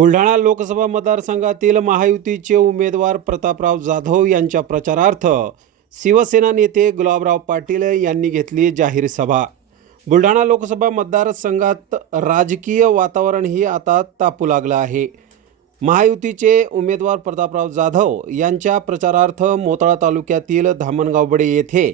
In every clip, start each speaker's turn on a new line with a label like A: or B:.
A: बुलढाणा लोकसभा मतदारसंघातील महायुतीचे उमेदवार प्रतापराव जाधव यांच्या प्रचारार्थ शिवसेना नेते गुलाबराव पाटील यांनी घेतली जाहीर सभा. बुलढाणा लोकसभा मतदारसंघात राजकीय वातावरणही आता तापू लागलं आहे. महायुतीचे उमेदवार प्रतापराव जाधव यांच्या प्रचारार्थ मोताळा तालुक्यातील धामणगावबडे येथे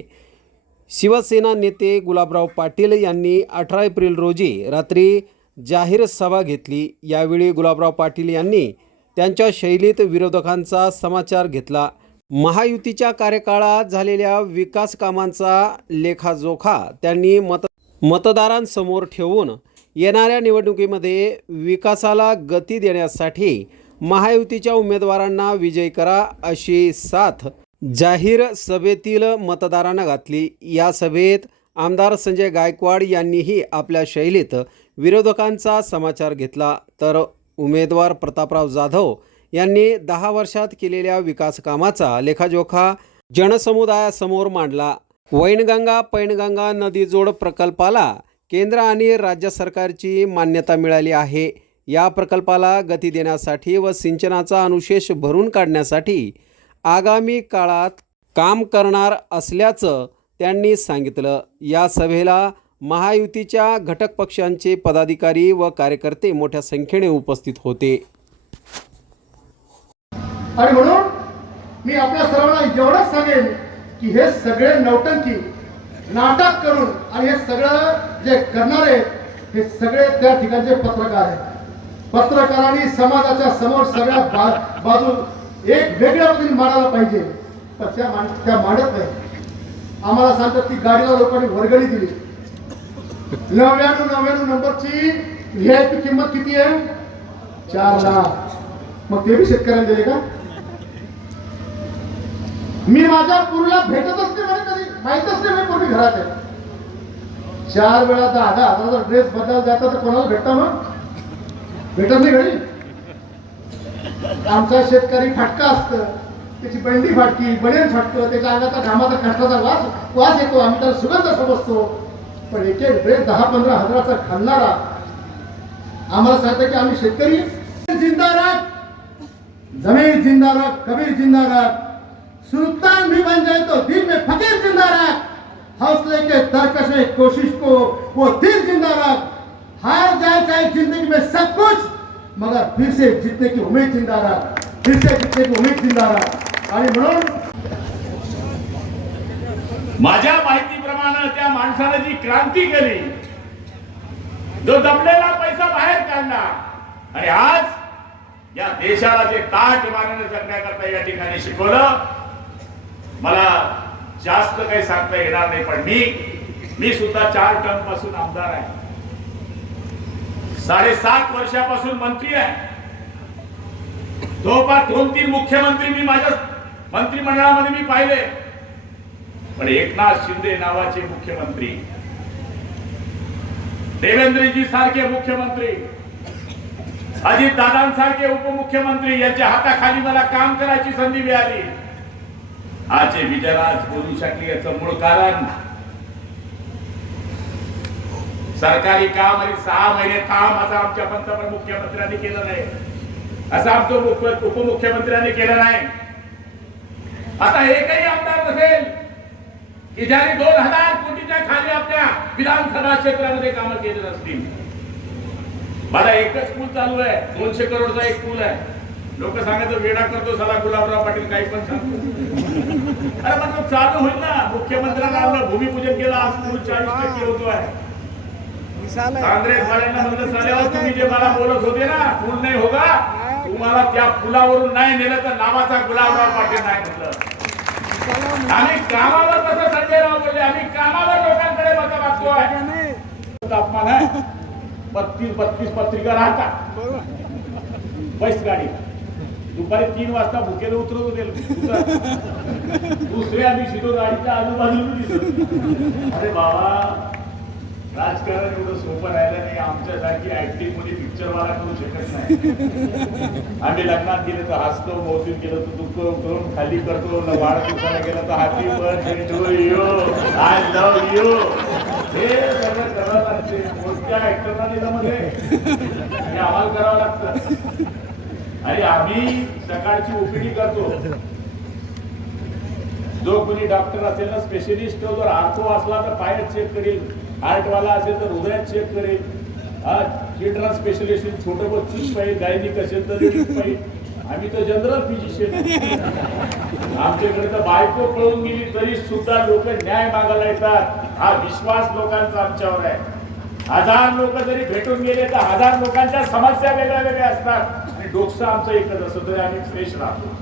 A: शिवसेना नेते गुलाबराव पाटील यांनी अठरा एप्रिल रोजी रात्री जाहीर सभा घेतली. यावेळी गुलाबराव पाटील यांनी त्यांच्या शैलीत विरोधकांचा समाचार घेतला. महायुतीच्या कार्यकाळात झालेल्या विकास कामांचा लेखाजोखा त्यांनी मत मतदारांसमोर ठेवून येणाऱ्या निवडणुकीमध्ये विकासाला गती देण्यासाठी महायुतीच्या उमेदवारांना विजय करा अशी साथ जाहीर सभेतील मतदारांना घातली. या सभेत आमदार संजय गायकवाड यांनीही आपल्या शैलीत विरोधकांचा समाचार घेतला तर उमेदवार प्रतापराव जाधव यांनी दहा वर्षात केलेल्या विकासकामाचा लेखाजोखा जनसमुदायासमोर मांडला. वैनगंगा पैनगंगा नदीजोड प्रकल्पाला केंद्र आणि राज्य सरकारची मान्यता मिळाली आहे. या प्रकल्पाला गती देण्यासाठी व सिंचनाचा अनुशेष भरून काढण्यासाठी आगामी काळात काम करणार असल्याचं त्यांनी सांगितलं. या सभेला महायुतीच्या घटक पक्षांचे पदाधिकारी व कार्यकर्ते मोठ्या संख्येने उपस्थित होते.
B: आणि म्हणून मी आपल्या सर्वांना एवढंच सांगेन की हे सगळे नौटंकी नाटक करून आणि हे सगळं जे करणारे हे सगळे त्या ठिकाणचे पत्रकार आहेत. पत्रकारांनी समाजाच्या समोर सगळ्या बा- बाजू एक वेगळ्या पद्धतीने मांडायला पाहिजे. पण त्या मांडत नाही. आम्हाला सांगतात की गाडीला लोकांनी वर्गणी दिली. नव्याण्णव नव्याण्णव नंबरची व्ही किंमत किती आहे? चार लाख. मग ते बी शेतकऱ्यांना दिले का? मी माझ्या पुरीला भेटतच नाही म्हणे कधी. माहितच नाही म्हणजे पूर्वी घरात आहे. चार वेळा दहा दहा हजाराचा ड्रेस बदलायला जाता तर कोणाला भेटता मग? भेटत नाही घरी. आमचा शेतकरी फाटका असतं. त्याची बंडी फाटकी बनेन फाटकं त्याच्या अंगाचा घामाचा कष्टाचा वास वास येतो. आम्ही त्याला सुगंध समजतो. पण एक एक ड्रेस दहा पंधरा हजाराचा घालणारा आम्हाला सांगतं की आम्ही शेतकरी. जिंदा राख जमीन जिंदा राख कबीर जिंदा रख सुल्तान भी बन जाए तो दिल में फकीर जिंदा रख हौसले के तरकश कोशिश को वो दिल जिंदा रख हार जाए चाहे जिंदगी में सब कुछ मगर फिर से जीतने की उम्मीद जिंदा रख फिर से जीतने की उम्मीद जिंदा रख आणि म्हणून
C: माझ्या माहितीप्रमाणे त्या माणसानं जी क्रांती केली जो दबलेला पैसा बाहेर काढला आणि आज या देशाला जे ताट मानणं जगण्याकरता या ठिकाणी शिकवलं मला जास्त काही सांगता येणार नाही पण मी मी सुद्धा चार टर्मपासून आमदार आहे. साडेसात वर्षापासून मंत्री आहे. जवळपास दोन तीन मुख्यमंत्री मी माझ्या मंत्रिमंडळामध्ये मी पाहिले. पण एकनाथ शिंदे नावाचे मुख्यमंत्री. देवेंद्रजी सारखे मुख्यमंत्री. अजित दादांसारखे उपमुख्यमंत्री यांच्या हाताखाली मला काम करायची संधी मिळाली. आजचे विजयराज बोलू शकले याचं मूळ कारण. सरकारी काम आणि सहा महिने काम असं आमच्या पंतप्रधान मुख्यमंत्र्यांनी केलं नाही. असं आमचं उपमुख्यमंत्र्यांनी केलं नाही. आता एकही आमदार नसेल. की ज्याने दोन हजार कोटीच्या खाली आपल्या विधानसभा क्षेत्रामध्ये कामं केली नसतील. मला एकच पूल चालू आहे दोनशे करोडचा एक पूल आहे. लोक सांगायचं वेडा करतो सला गुलाबराव पाटील काही पण सांगतो अरे पण तो चालू होईल ना. मुख्यमंत्र्यांना आपलं भूमिपूजन केलं आज पूल चाळीस टक्के होतो आहे. काँग्रेस वाल्यांना म्हणलं साल्यावर तुम्ही जे मला बोलत होते ना पूल नाही होगा. तुम्हाला त्या पुलावरून नाही नेलं तर नावाचा गुलाबराव पाटील नाही म्हटलं आम्ही कामावर कसं संजय राव बोलले आम्ही कामावर लोकांकडे मत मागतोय तापमान आहे. बत्तीस बत्तीस पत्रिका राहतात. बस गाडी दुपारी तीन वाजता भुकेला उतरत होते दुसऱ्या दिवशी तो गाडीच्या आजूबाजूला दिसत. अरे बाबा. राजकारण एवढं सोपं राहिलं नाही. आमच्यासारखी ऍक्टिंगमध्ये पिक्चरवाला करू शकत नाही. आम्ही लग्नात गेलो तर हसतो मौसून गेलो तर दुःख करून खाली करतो वाढ दुखायला गेलं तर हॅपी बर्थडे यो. आय लव्ह यू हे सगळं करत असते मोजक्या एक्टर्नलिझममध्ये हे आम्हाला करावं लागतं. आणि आम्ही सकाळची ओपीडी करतो. जो कोणी डॉक्टर असेल ना स्पेशलिस्ट तो जर आर्थो असला तर पाय चेक करेल. हार्टवाला असेल तर हृदयात चेक करेल. हा चिल्ड्रन स्पेशलिस्ट छोटं बच्चूच पाहिजे गायनिक असेल तर पाहिजे आम्ही तर जनरल फिजिशियन आमच्याकडे तर बायको पळून गेली तरी सुद्धा लोक न्याय मागायला येतात. हा विश्वास लोकांचा आमच्यावर आहे. हजार लोक जरी भेटून गेले तर हजार लोकांच्या समस्या वेगळ्या वेगळ्या असतात. आणि डोकसं आमचं एकच असं तरी आम्ही फ्रेश राहतो.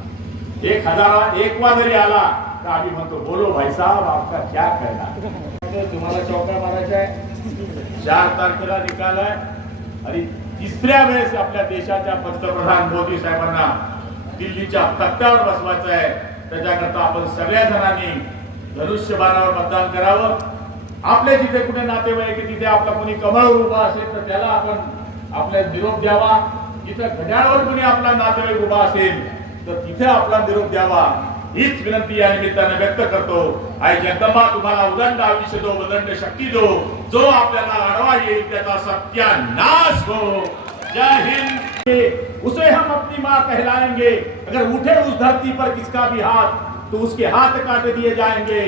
C: एक हजार एकवा जरी आला तर आम्ही म्हणतो बोलो भाई साहब आपका क्या कहना? तुम्हाला चौका मारायचा आहे. चार तारखेला निकाल आहे. आणि तिसऱ्या वेळेस आपल्या देशाच्या पंतप्रधान मोदी साहेबांना दिल्लीच्या तक्त्यावर बसवायचं आहे. त्याच्याकरता आपण सगळ्या जणांनी धनुष्यबाणावर मतदान करावं. आपले जिथे कुठे नातेवाईक तिथे आपला कोणी कमळ उभा असेल तर त्याला आपण आपला निरोप द्यावा. जिथे घड्याळावर कोणी आपला नातेवाईक उभा असेल तर तिथे आपला निरोप द्यावा. हीच विनंती या निमित्ताने व्यक्त करतो. आई जगदंबा, तुम्हाला उदंड आयुष्य दो उदंड शक्ती दो जो आपल्याला अडवा येईल, त्याचा सत्यानाश हो. जय हिंद. उसे हम अपनी माँ कहलाएँगे. अगर उठे उस धरती पर किसका भी हाथ तो उसके हाथ काट दिए जाएँगे.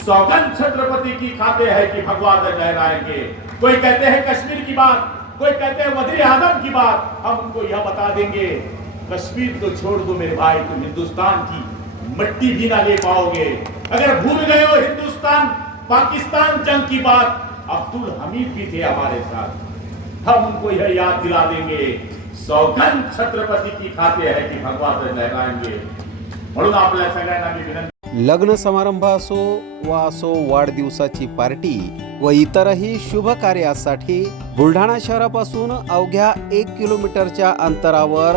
C: सौगंध छत्रपति की खाते हैं कि भगवान लहराएँगे कोई कहते हैं कश्मीर की बात, कोई कहते हैं वज़ीर आज़म की बात, हम उनको यह बता देंगे, कश्मीर को छोड़ दो मेरे भाई, तुम हिंदुस्तान की मिट्टी भी ना ले पाओगे। अगर भूल गए हो हिंदुस्तान पाकिस्तान जंग की बात अब्दुल हमीद भी थे हमारे साथ। हम उनको यह याद दिला देंगे। सौगंध छत्रपति की खाते हैं कि भगवान लहराएंगे। म्हणून आपल्या सगळ्यांना मी विनंती
A: लग्न समारंभ असो वा असो वाढदिवसाची पार्टी व इतरही शुभ कार्यासाठी बुलढाणा शहरापासून अवघ्या एक किलोमीटरच्या अंतरावर